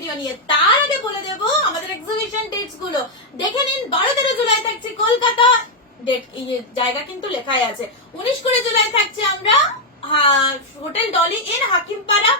Video নিয়ে। তার আগে বলে দেবো আমাদের এক্সিবিশন ডেটস গুলো দেখে নিন। 12-13 জুলাই থাকছে কলকাতা, ডেট জায়গা কিন্তু লেখাই আছে। 19-20 জুলাই থাকছে আমরা hotel Dolly Inn Hakimpara.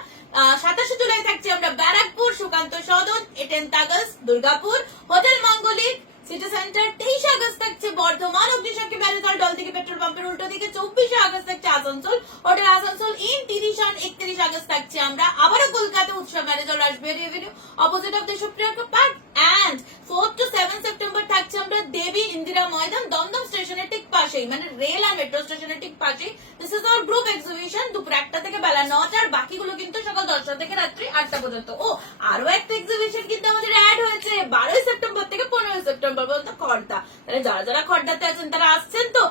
27 July থাকছে আমরা Barrackpore Sukanta Sadan. 10th August Durgapur hotel Manglik city centre. 23 August থাকছে বর্ধমান অগ্নিশক্তি ব্যারেজল ডল থেকে পেট্রোল পাম্পের উল্টো দিকে। 24 আগস্ট থাকছে Asansol hotel Asansol Inn 31 August থাকছে আমরা আবারও কলকাতা উৎসব ব্যারেজল Rashbehari avenue opposite of the Supriya park. And 4 to 7 September থাকছে আমরা দেবী ইন্দিরা ময়দান দমদম স্টেশনের ঠিক পাশেই, মানে রেল আর মেট্রো স্টেশনের ঠিক পাশেই। This is our group exhibition. দুপুর 1টা থেকে বেলা 9টা, আর বাকিগুলো কিন্তু সকাল 10টা থেকে রাত্রি 8টা পর্যন্ত। ও আরো একটা এক্সিবিশন কিন্তু আমাদের অ্যাড হয়েছে 12 সেপ্টেম্বর থেকে 15 সেপ্টেম্বর পর্যন্ত খড়দা। তাহলে যারা যারা খড়দাতে আছেন তারা আসছেন তো?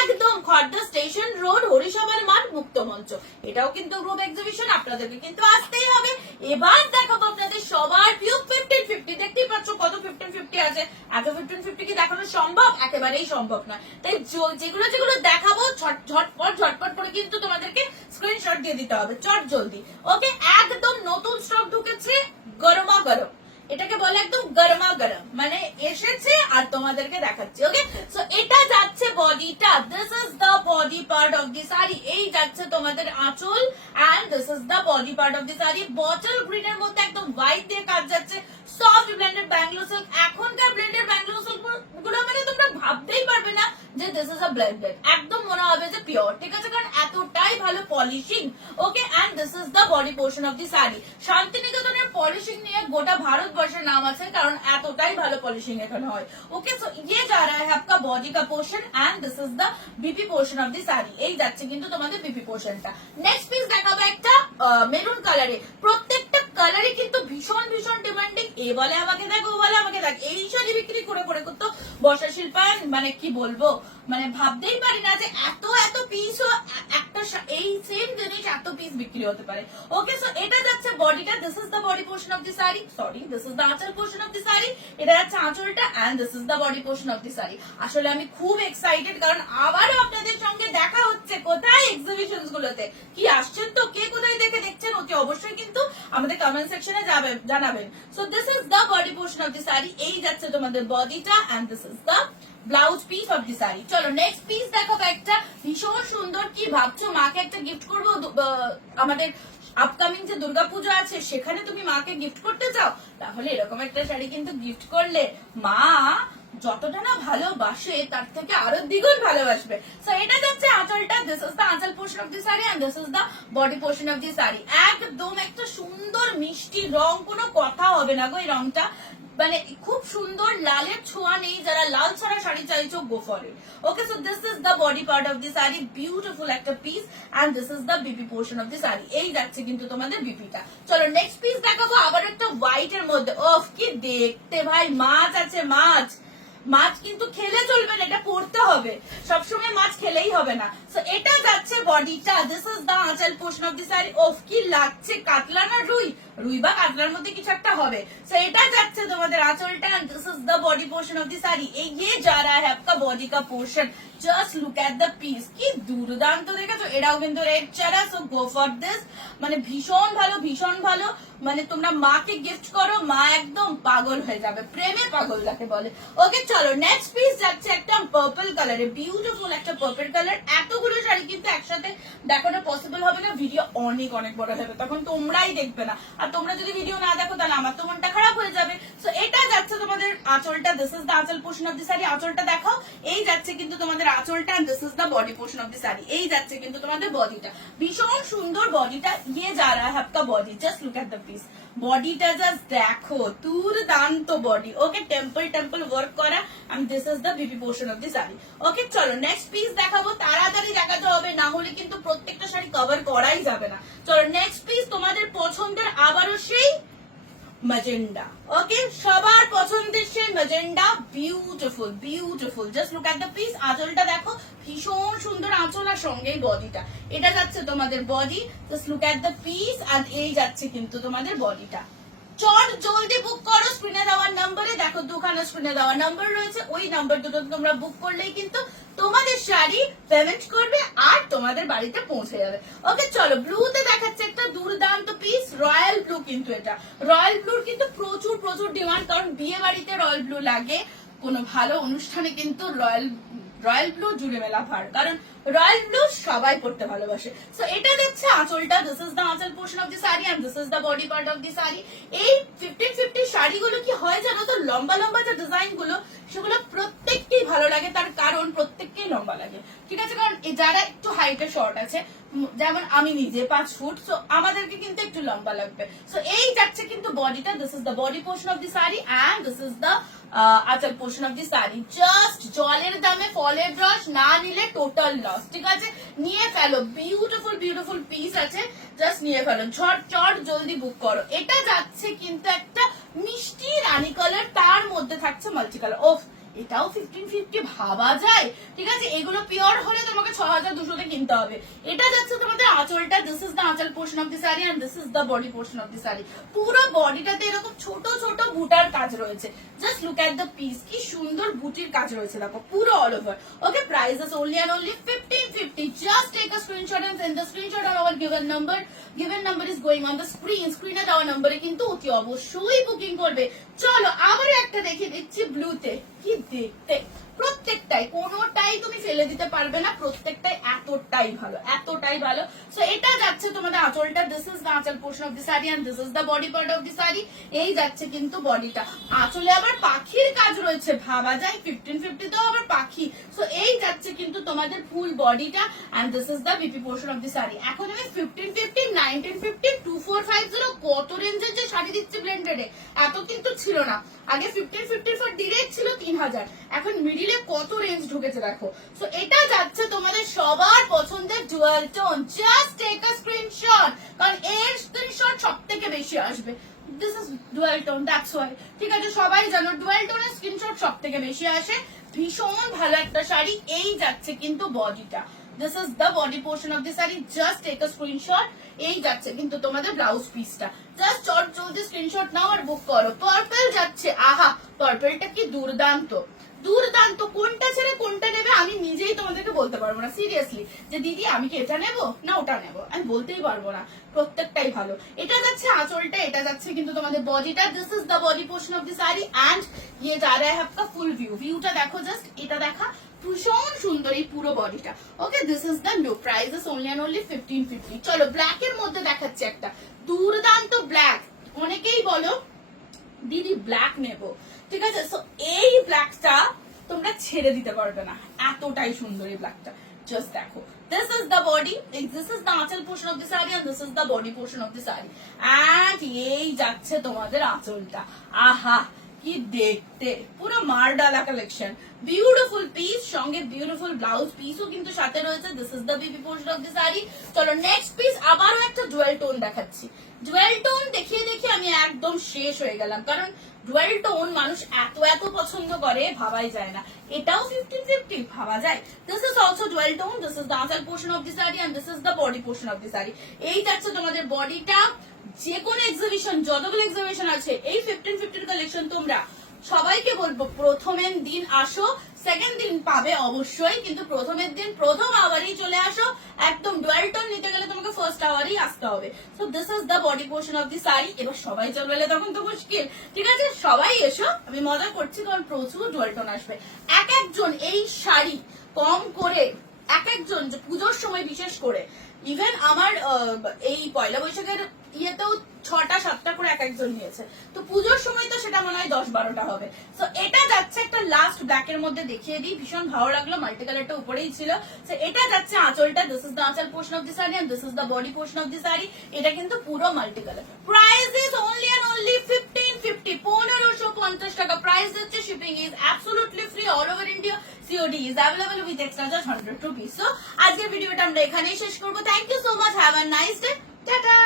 একদম খড়দা স্টেশন রোড হরিসভার মাঠ মুক্ত মঞ্চ, এটাও কিন্তু গ্রুপ এক্সিবিশন, আপনাদেরকে কিন্তু আসতেই হবে। এবার দেখাবো আপনাদের সবার প্রিয় 1550। দেখতেই পাচ্ছ কত 1550 আছে। এত 1550 কি দেখানো সম্ভব? একেবারেই সম্ভব নয়। তাই যেগুলো যেগুলো দেখাবো ঝটপট করে কিন্তু তোমাদেরকে স্ক্রিনশট দিয়ে দিতে হবে চট জলদি। ওকে, একদম নতুন স্টক ঢুকেছে গরমা গরম, এটাকে বলে একদম গরমা গরম, মানে এসেছে আর তোমাদেরকে দেখাচ্ছি। ওকে, সো এটা যাচ্ছে বডিটা, this is the body part of the sari. এই যাচ্ছে তোমাদের আঁচল and this is the body part of the sari. Bottle green এর মধ্যে একদম হোয়াইট দিয়ে কাজ যাচ্ছে। Soft blended Bangalore silk. এখনকার ব্লেন্ডেড ব্যাঙ্গালোর সিল্ক গুলো মানে তোমরা ভাবতেই পারবে না যে দিস ইজ আ ব্লেন্ডেড, একদম মনে হবে যে পিওর, ঠিক আছে, কারণ এতটাই ভালো polishing. Okay, and this is the body portion of the sari. শান্তিনিকেতনের পলিশিং নিয়ে গোটা ভারতবর্ষের নাম আছে, কারণ এতটাই ভালো পলিশিং এখানে হয়। ওকে, সো ये जा रहा है आपका बॉडी का portion and this is the BP portion of the sari. এই যাচ্ছে কিন্তু তোমাদের বিপি পোর্শনটা। নেক্সট পিস দেখাবো একটা মেরুন কালারে। প্রত্যেকটা কালারে কিন্তু ভীষণ ভীষণ ডিমান্ডিং। এ বলে আমাকে দেখ, ও বলে আমাকে দেখ, এই শাড়ি বিক্রি করে করে তো বর্ষা শিল্পায়ন, মানে কি বলবো, মানে ভাবতেই পারি না যে এত এত পিস একটা এই সেম জিনিস এত পিস বিক্রি হতে পারে। ওকে, সো এটা যাচ্ছে বডিটা, this is the body portion of the sari, sorry this is the anchal portion of the sari. এটা যাচ্ছে আঁচলটা and this is the body portion of the sari. আসলে আমি খুব এক্সাইটেড, কারণ আবারও আপনাদের সঙ্গে দেখা হচ্ছে কোথায়, এক্সিবিশনস গুলোতে। কি আসছেন তো, কে কোথায় দেখছেন অতি অবশ্যই কিন্তু আমাদের কমেন্ট সেকশনে জানাবেন। So this is the body portion of the sari. এই যাচ্ছে তোমাদের বডিটা and this is the blouse piece of the sari. চলো নেক্সট পিস দেখো, একটা ভীষণ সুন্দর। কি ভাবছো মাকে একটা গিফট করবো? আমাদের আপকামিং যে দুর্গাপুজো আছে সেখানে তুমি মাকে গিফট করতে চাও, তাহলে এরকম একটা শাড়ি কিন্তু গিফট করলে মা যতটা না ভালোবাসে তার থেকে আরো দ্বিগুণ ভালোবাসবে। সো এটা যাচ্ছে আঁচলটা, this is the anchal portion of the sari and this is the body portion of the sari. একদম একটা সুন্দর মিষ্টি রং, কোনো কথা হবে না গো এই রংটা, মানে খুব সুন্দর, লালের ছোঁয়া নেই। যারা লাল ছাড়া শাড়ি চাইছো go for it. Okay, so this is the body part of the sari, beautiful একটা piece and this is the BP portion of the sari. এই যাচ্ছে কিন্তু তোমাদের বিপিটা। চলো নেক্সট পিস দেখাবো আবার একটা হোয়াইট এর মধ্যে। ওফ কি দেখতে ভাই, মাছ আছে, মাছ মাছ কিন্তু খেলে চলবে না, এটা পড়তে হবে, সবসময় মাছ খেলেই হবে না। সো এটা যাচ্ছে বডিটা, this is the anchal portion of the sari. ওফ কি লাগছে, কাতলা না রুই, রুই বা কাতলার মধ্যে কিছু একটা হবে। সো এটা যাচ্ছে তোমাদের আঁচলটা and this is the body portion of the sari. এই ये जा रहा है आपका बॉडी का portion. Just look at the piece, কি দুর্দান্ত দেখেছো। এটাও কিন্তু রেড চারা, সো গো ফর দিস। মানে ভীষণ ভালো, ভীষণ ভালো। মানে তোমরা মাকে গিফট করো, মা একদম পাগল হয়ে যাবে, প্রেমে পাগল যাকে বলে। ওকে, চলো নেক্সট পিস যাচ্ছে একটা পার্পল কালারে, বিউটিফুল একটা পার্পল কালার। এতগুলো শাড়ি কিন্তু একসাথে দেখানো পসিবল হবে না, ভিডিও অনেক অনেক বড় হবে, তখন তোমরাই দেখবে না। আর তোমরা যদি ভিডিও না দেখো তাহলে আমার তো মনটা খারাপ হয়ে যাবে। সো এটা যাচ্ছে তোমাদের আঁচলটা, this is the anchal portion of the sari. আঁচলটা দেখাও। এই যাচ্ছে কিন্তু তোমাদের আঁচলটা and this is the body portion of the sari. এই যাচ্ছে কিন্তু তোমাদের বডিটা, ভীষণ সুন্দর বডিটা। ये जा रहा है आपका body, just look at the piece. বডিটা জাস্ট দেখো, দুর্দান্ত বডি। ওকে, টেম্পল ওয়ার্ক করা and this is the BP portion of the sari. Okay, চলো নেক্সট পিস দেখাবো, তাড়াতাড়ি দেখাতে হবে, না হলে কিন্তু প্রত্যেকটা শাড়ি কভার করাই যাবে না। চলো নেক্সট পিস তোমাদের পছন্দের আবারও সেই ম্যাজেন্ডা। ওকে, সবার পছন্দের সেই magenta, beautiful beautiful. Just look at the piece. আঁচলটা দেখো, ভীষণ সুন্দর আঁচল আর সঙ্গেই বডিটা। এটা যাচ্ছে তোমাদের body, just look at the piece and এই যাচ্ছে কিন্তু তোমাদের বডিটা। চট জলদি বুক করো স্ক্রিনে দেওয়ার নাম্বারে। দেখো দুখানা স্ক্রিনে দেওয়া নাম্বার রয়েছে, ওই নাম্বার দুটো তোমরা বুক করলেই কিন্তু তোমাদের শাড়ি পেমেন্ট করবে আর তোমাদের বাড়িতে পৌঁছে যাবে। ওকে, চলো ব্লুতে দেখাচ্ছে একটা দুর্দান্ত পিস, রয়্যাল ব্লু। কিন্তু এটা রয়্যাল ব্লুর কিন্তু প্রচুর প্রচুর ডিমান্ড, কারণ বিয়ে বাড়িতে রয়্যাল ব্লু লাগে, কোনো ভালো অনুষ্ঠানে কিন্তু রয়্যাল ব্লু জুড়ে মেলা ভার, কারণ রয়্যাল ব্লু সবাই পড়তে ভালোবাসে। সো এটা দেখছে আঁচলটা, this is the anchal portion of the sari and this is the body part of the sari. এই 1550 শাড়িগুলো কি হয় জানো তো, লম্বা লম্বা যে ডিজাইন গুলো সেগুলো প্রত্যেককেই ভালো লাগে, তার কারণ প্রত্যেককেই লম্বা লাগে, ঠিক আছে? কারণ যারা একটু হাইটে শর্ট আছে, যেমন আমি নিজে 5 ফুট, সো আমাদেরকে কিন্তু একটু লম্বা লাগবে। সো এই যাচ্ছে কিন্তু বডিটা, this is the body portion of the sari and this is the anchal portion of the sari. Just জলের দামে ফলের রস না নিলে টোটাল লস, ঠিক আছে? নিয়ে ফেলো, বিউটিফুল বিউটিফুল পিস আছে, জাস্ট নিয়ে ফেলো, ঝটঝট জলদি বুক করো। এটা যাচ্ছে কিন্তু একটা মিষ্টি রানী কালার, তার মধ্যে থাকছে মাল্টি কালার। ওফ, এটাও 1550 ভাবা যায়, ঠিক আছে? এগুলো পিওর হলে তোমাকে 6200 তে কিনতে হবে। এটা যাচ্ছে তোমাদের আঁচলটা, this is the anchal portion of the sari and this is the body portion of the sari. পুরো বডিটাতে এরকম ছোট ছোট বুটার কাজ রয়েছে, just look at the piece, কি সুন্দর বুটির কাজ রয়েছে দেখো, পুরো all over. Okay, price is only and only 1550. Just take a screenshot and send the screenshot on our given number. Given number is going on the screen. স্ক্রিনে দেওয়া নম্বরে কিন্তু অতি অবশ্যই বুকিং করবে। চলো আবার একটা দেখিয়ে দিচ্ছি ব্লুতে, কি দেখতে, প্রত্যেকটাই কোনোটাই তুমি ফেলে দিতে পারবে না, প্রত্যেকটাই এতটাই ভালো, এতটাই ভালো। সো এটা যাচ্ছে তোমাদের আঁচলটা, this is the anchal portion of the sari and this is the body part of the sari. এই যাচ্ছে কিন্তু বডিটা, আঁচলে আবার পাখির কাজ রয়েছে, ভাবা যায় 1550 তেও আবার পাখি। সো এই যাচ্ছে কিন্তু তোমাদের ফুল বডিটা and this is the BP portion of the sari. এখন আমি 1550, 1950, 2450 কত রেঞ্জের যে শাড়ি দিচ্ছে ব্লেন্ডেডে, এত কিন্তু ছিল না। আগে 1550 ফর ডিরেক্ট ছিল 3000, এখন মিডিলে কত রেঞ্জ ঢুকেছে দেখো। সো এটা যাচ্ছে তোমাদের সবার পছন্দের dual tone. Just take a screenshot, কারণ এর স্ক্রিনশট সবথেকে বেশি আসবে। This is dual tone, that's why, ঠিক আছে? সবাই জানো ডুয়াল টোনের স্ক্রিনশট সবথেকে বেশি আসে। ভীষণ ভালো একটা শাড়ি। এই যাচ্ছে কিন্তু বডিটা, this is the body portion of the sari, just take a screenshot. এই যাচ্ছে কিন্তু তোমাদের ব্লাউজ পিসটা, জাস্ট চট জলদি স্ক্রিনশট নাও আর বুক করো। পার্পল যাচ্ছে, আহা পার্পলটা কি দুর্দান্ত, দুর্দান্ত। কোনটা ছেড়ে কোনটা নেবে আমি নিজেই তোমাদেরকে বলতে পারবো না সিরিয়াসলি, যে দিদি আমি কি এটা নেবো না ওটা নেবো, আমি বলতেই পারবো না, প্রত্যেকটাই ভালো। এটা যাচ্ছে আঁচলটা, এটা যাচ্ছে কিন্তু তোমাদের বডিটা, this is the body portion of the sari and ইয়ে যা রहा है आपका ফুল ভিউ, ভিউটা দেখো, জাস্ট এটা দেখা, ভীষণ সুন্দর এই পুরো বডিটা। Okay, this is the look, price is only and only 1550। চলো ব্ল্যাক এর মধ্যে দেখাচ্ছি একটা দুর্দান্ত ব্ল্যাক। অনেকেই বলো দিদি ব্ল্যাক নেবো, ঠিক আছে? সো এই ব্ল্যাকটা তোমরা ছেড়ে দিতে পারবে না, এতটাই সুন্দর এই ব্ল্যাকটা। জাস্ট দেখো, this is the body, this is the আঁচল portion of the saree and this is the body portion of the saree and এই যাচ্ছে তোমাদের আঁচলটা, আহা কি দেখতে, পুরো মারডালা কালেকশন। বিউটিফুল পিস, সঙ্গে বিউটিফুল ব্লাউজ পিসও কিন্তু সাথে রয়েছে। This is the BP portion of the sari. চলো নেক্সট পিস, আবারও একটা ডুয়াল টোন দেখাচ্ছি। ডুয়াল টোন দেখিয়ে দেখিয়ে আমি একদম শেষ হয়ে গেলাম, কারণ ডুয়াল টোন মানুষ এত এত পছন্দ করে ভাবাই যায় না। এটাও 1550 ভাবা যায়। This is also dual tone, this is the anchal portion of the sari and this is the body portion of the sari. এই যাচ্ছে তোমাদের বডিটা। যে কোনো এক্সিবিশন, যতগুলো এক্সিবিশন আছে, এই 1550 কালেকশন তোমরা সবাইকে বলবো প্রথমের দিন আসো, সেকেন্ড দিন পাবে অবশ্যই, কিন্তু প্রথমের দিন প্রথম আওয়ারই চলে আসো। একদম ডুয়াল টোন নিতে গেলে তোমাকে ফার্স্ট আওয়ারই আসতে হবে। So this is the body portion of the sari. এবার সবাই চলবে তখন তো মুশকিল, ঠিক আছে? সবাই এসো, আমি মজা করছি, কারণ প্রচুর ডুয়াল টোন আসবে। এক একজন এই শাড়ি কম করে, এক একজন পুজোর সময় বিশেষ করে, ইভেন আমার এই পয়লা বৈশাখের ইয়েতেও 6টা-7টা করে এক একজন নিয়েছে, তো পুজোর সময় তো সেটা মনে হয় 10-12টা হবে। তো এটা যাচ্ছে একটা লাস্ট ব্ল্যাকের মধ্যে দেখিয়ে দিই, ভীষণ ভালো লাগলো, মাল্টি কালারটা উপরেই ছিল। তো এটা যাচ্ছে আঁচলটা, this is the anchal portion of the sari and this is the body portion of the sari. এটা কিন্তু পুরো multi colour. Price is only and only 1550, 1550 টাকা প্রাইস দিচ্ছে। Shipping is absolutely free all over India. COD is available with extra charge 100 rupees. So আজকের ভিডিওটা আমরা এখানেই শেষ করবো। Thank you so much, have a nice day, tata.